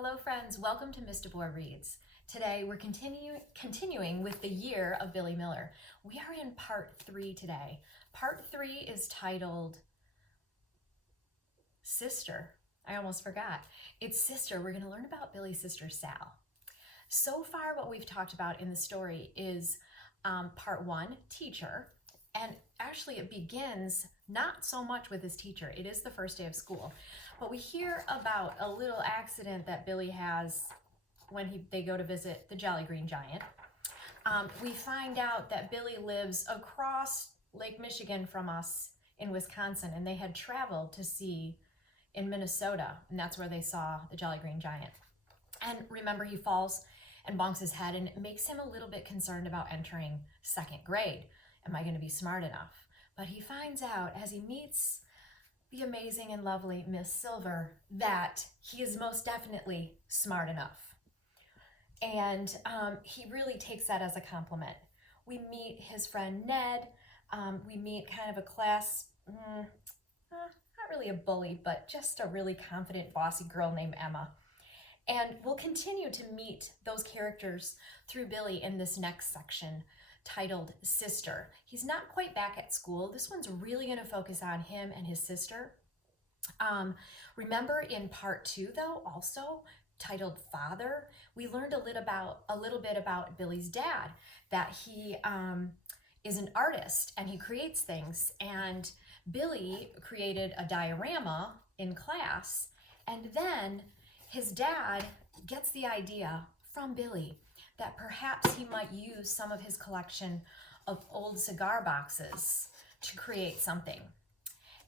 Hello friends, welcome to Miss DeBoer Reads. Today we're continuing with the year of Billy Miller. We are in part 3 today. Part 3 is titled Sister. I almost forgot. It's Sister. We're going to learn about Billy's sister Sal. So far what we've talked about in the story is part 1, teacher. And actually it begins not so much with his teacher. It is the first day of school. But we hear about a little accident that Billy has when they go to visit the Jolly Green Giant. We find out that Billy lives across Lake Michigan from us in Wisconsin, and they had traveled to see in Minnesota, and that's where they saw the Jolly Green Giant. And remember, he falls and bonks his head, and it makes him a little bit concerned about entering 2nd grade. Am I going to be smart enough? But he finds out as he meets the amazing and lovely Miss Silver that he is most definitely smart enough. And he really takes that as a compliment. We meet his friend Ned. We meet kind of a class, not really a bully, but just a really confident, bossy girl named Emma. And we'll continue to meet those characters through Billy in this next section titled Sister. He's not quite back at school. This one's really going to focus on him and his sister. Remember in part 2, though, also titled Father, we learned a little bit about Billy's dad, that he is an artist and he creates things. And Billy created a diorama in class, and then his dad gets the idea from Billy that perhaps he might use some of his collection of old cigar boxes to create something.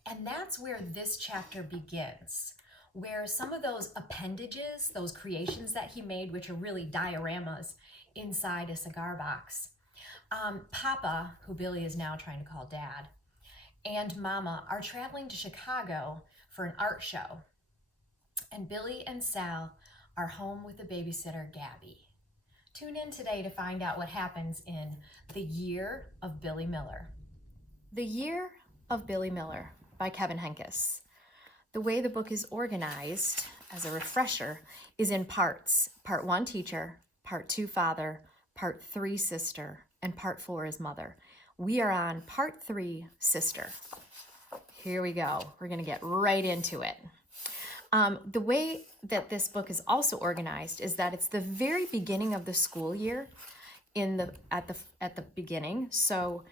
And that's where this chapter begins, where some of those appendages, those creations that he made, which are really dioramas inside a cigar box, Papa, who Billy is now trying to call Dad, and Mama are traveling to Chicago for an art show. And Billy and Sal are home with the babysitter, Gabby. Tune in today to find out what happens in The Year of Billy Miller. The Year of Billy Miller by Kevin Henkes. The way the book is organized, as a refresher, is in parts. Part 1, teacher. Part 2, father. Part 3, sister. And part 4 is mother. We are on part 3, sister. Here we go. We're going to get right into it. The way that this book is also organized is that it's the very beginning of the school year at the beginning. So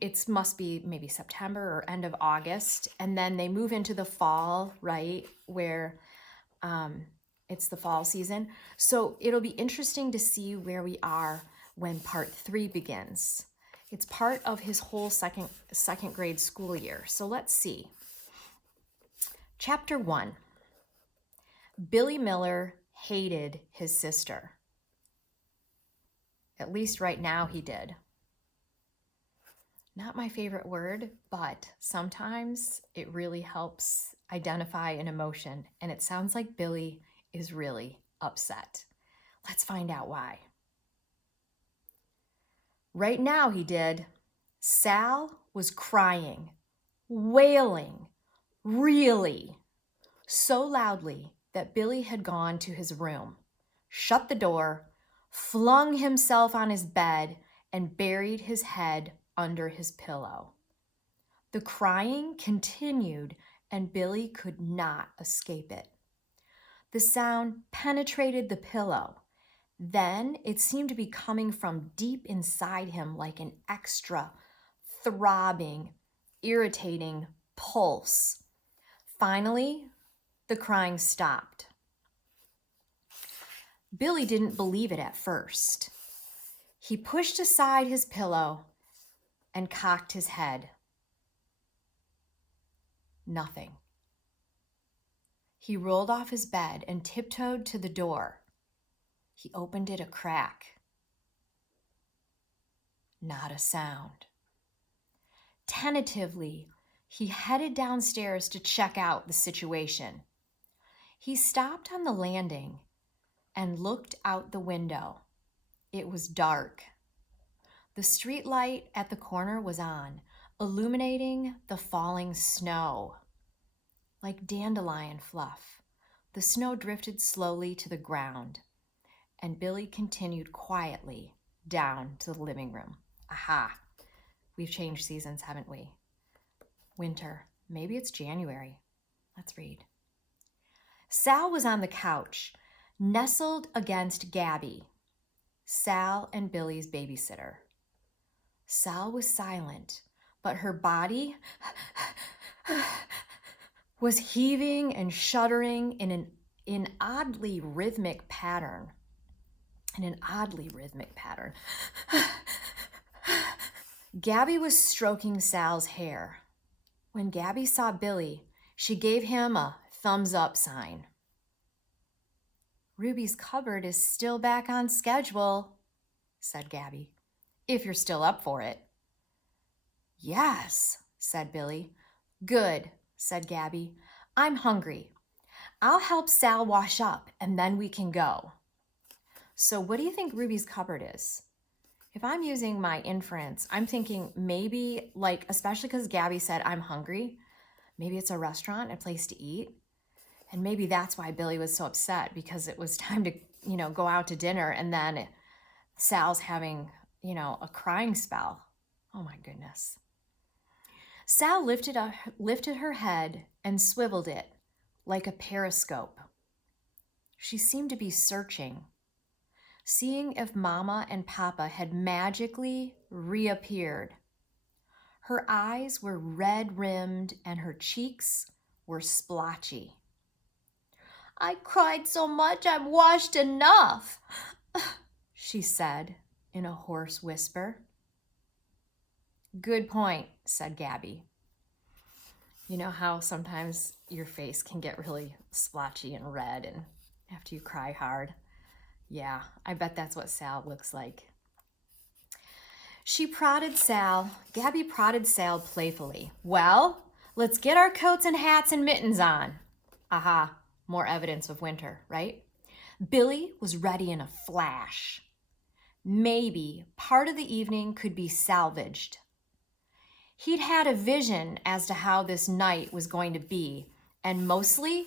it must be maybe September or end of August, and then they move into the fall, right, where it's the fall season. So it'll be interesting to see where we are when part 3 begins. It's part of his whole second grade school year. So let's see. Chapter 1. Billy Miller hated his sister. At least right now he did. Not my favorite word, but sometimes it really helps identify an emotion, and it sounds like Billy is really upset. Let's find out why. Right now he did. Sal was crying, wailing, really, so loudly that Billy had gone to his room, shut the door, flung himself on his bed, and buried his head under his pillow. The crying continued, and Billy could not escape it. The sound penetrated the pillow. Then it seemed to be coming from deep inside him like an extra, throbbing, irritating pulse. Finally, the crying stopped. Billy didn't believe it at first. He pushed aside his pillow and cocked his head. Nothing. He rolled off his bed and tiptoed to the door. He opened it a crack. Not a sound. Tentatively, he headed downstairs to check out the situation. He stopped on the landing and looked out the window. It was dark. The street light at the corner was on, illuminating the falling snow. Like dandelion fluff, The snow drifted slowly to the ground, and Billy continued quietly down to the living room. Aha, we've changed seasons, haven't we? Winter. Maybe it's January. Let's read. Sal was on the couch, nestled against Gabby, Sal and Billy's babysitter. Sal was silent, but her body was heaving and shuddering in an oddly rhythmic pattern. Gabby was stroking Sal's hair. When Gabby saw Billy, she gave him a thumbs up sign. Ruby's cupboard is still back on schedule, said Gabby, if you're still up for it. Yes, said Billy. Good, said Gabby. I'm hungry. I'll help Sal wash up and then we can go. So what do you think Ruby's cupboard is? If I'm using my inference, I'm thinking maybe, like, especially because Gabby said I'm hungry, maybe it's a restaurant, a place to eat. And maybe that's why Billy was so upset, because it was time to, go out to dinner, and then Sal's having, a crying spell. Oh my goodness. Sal lifted her head and swiveled it like a periscope. She seemed to be searching, seeing if Mama and Papa had magically reappeared. Her eyes were red-rimmed and her cheeks were splotchy. I cried so much I've washed enough, she said in a hoarse whisper. Good point, said Gabby. You know how sometimes your face can get really splotchy and red and after you cry hard? Yeah, I bet that's what Sal looks like. Gabby prodded Sal playfully. Well, let's get our coats and hats and mittens on. Aha, more evidence of winter, right? Billy was ready in a flash. Maybe part of the evening could be salvaged. He'd had a vision as to how this night was going to be, and mostly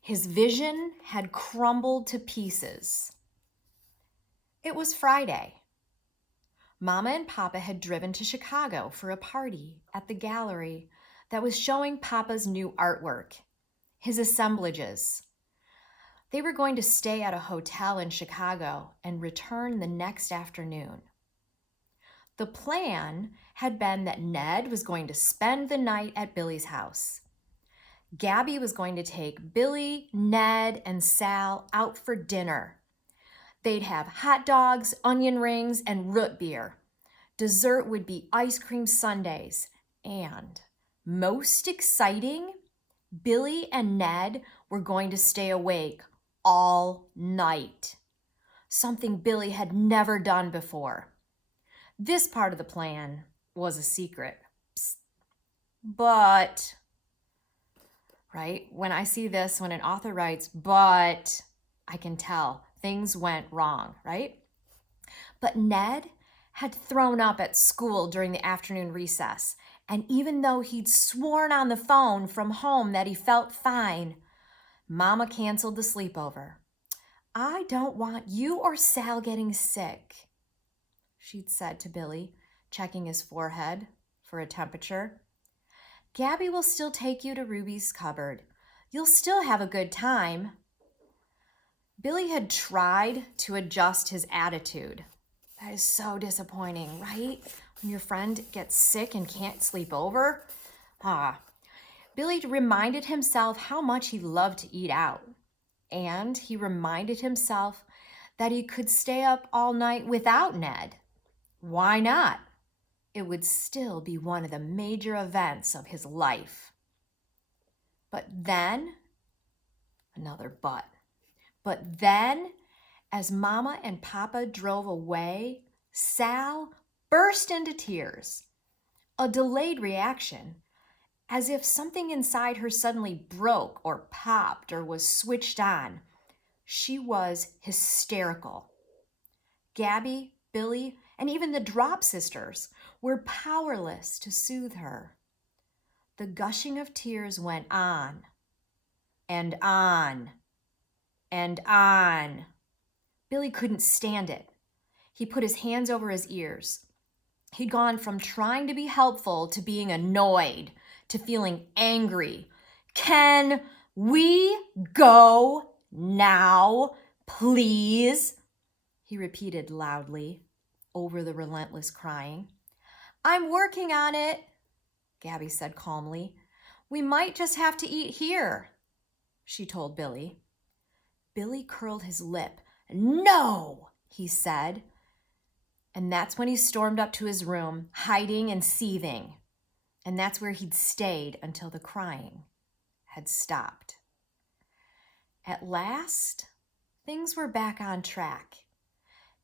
his vision had crumbled to pieces. It was Friday. Mama and Papa had driven to Chicago for a party at the gallery that was showing Papa's new artwork, his assemblages. They were going to stay at a hotel in Chicago and return the next afternoon. The plan had been that Ned was going to spend the night at Billy's house. Gabby was going to take Billy, Ned, and Sal out for dinner. They'd have hot dogs, onion rings, and root beer. Dessert would be ice cream sundaes. And, most exciting, Billy and Ned were going to stay awake all night. Something Billy had never done before. This part of the plan was a secret. Psst. But, right, when I see this, when an author writes, but, I can tell things went wrong, right? But Ned had thrown up at school during the afternoon recess, and even though he'd sworn on the phone from home that he felt fine, Mama canceled the sleepover. I don't want you or Sal getting sick, she'd said to Billy, checking his forehead for a temperature. Gabby will still take you to Ruby's cupboard. You'll still have a good time. Billy had tried to adjust his attitude. That is so disappointing, right? When your friend gets sick and can't sleep over. Billy reminded himself how much he loved to eat out. And he reminded himself that he could stay up all night without Ned. Why not? It would still be one of the major events of his life. But then, another but. But then, as Mama and Papa drove away, Sal burst into tears. A delayed reaction, as if something inside her suddenly broke or popped or was switched on. She was hysterical. Gabby, Billy, and even the Drop sisters were powerless to soothe her. The gushing of tears went on and on and on. Billy couldn't stand it. He put his hands over his ears. He'd gone from trying to be helpful to being annoyed to feeling angry. Can we go now, please? He repeated loudly over the relentless crying. I'm working on it, Gabby said calmly. We might just have to eat here, she told Billy. Billy curled his lip. No, he said. And that's when he stormed up to his room, hiding and seething. And that's where he'd stayed until the crying had stopped. At last, things were back on track.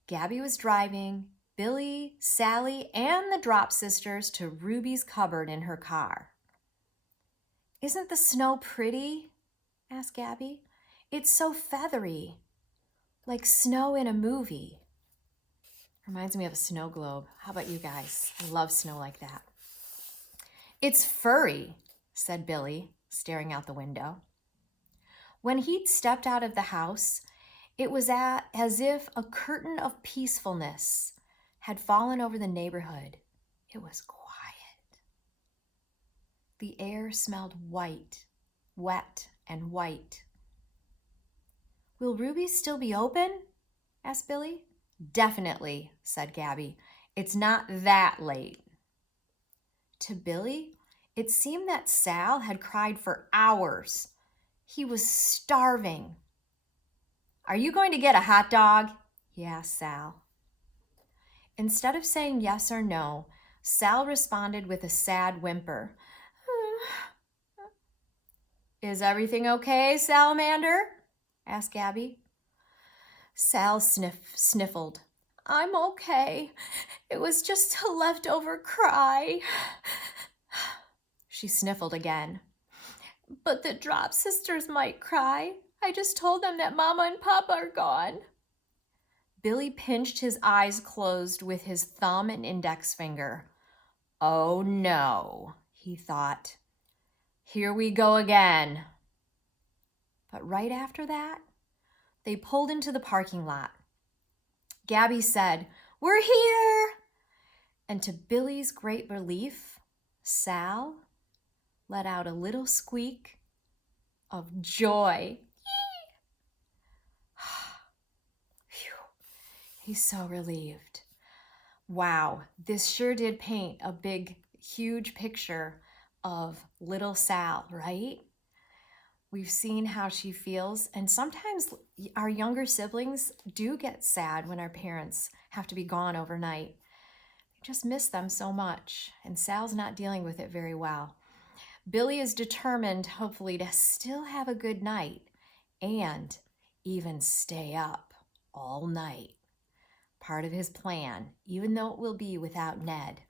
Gabby was driving Billy, Sally, and the Drop sisters to Ruby's cupboard in her car. Isn't the snow pretty? Asked Gabby. It's so feathery, like snow in a movie. Reminds me of a snow globe. How about you guys? I love snow like that. It's furry, said Billy, staring out the window. When he'd stepped out of the house, it was as if a curtain of peacefulness had fallen over the neighborhood. It was quiet. The air smelled white, wet and white. Will Ruby's still be open? Asked Billy. Definitely, said Gabby. It's not that late. To Billy, it seemed that Sal had cried for hours. He was starving. Are you going to get a hot dog? He asked Sal. Instead of saying yes or no, Sal responded with a sad whimper. Is everything okay, Salamander? Asked Gabby. Sal sniffled. I'm okay. It was just a leftover cry. She sniffled again. But the Drop sisters might cry. I just told them that Mama and Papa are gone. Billy pinched his eyes closed with his thumb and index finger. Oh no, he thought. Here we go again. But right after that, they pulled into the parking lot. Gabby said, We're here! And to Billy's great relief, Sal let out a little squeak of joy. He's so relieved. Wow, this sure did paint a big, huge picture of little Sal, right? We've seen how she feels, and sometimes our younger siblings do get sad when our parents have to be gone overnight. We just miss them so much, and Sal's not dealing with it very well. Billy is determined, hopefully, to still have a good night and even stay up all night. Part of his plan, even though it will be without Ned.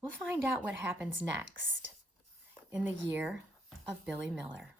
We'll find out what happens next in the year of Billy Miller.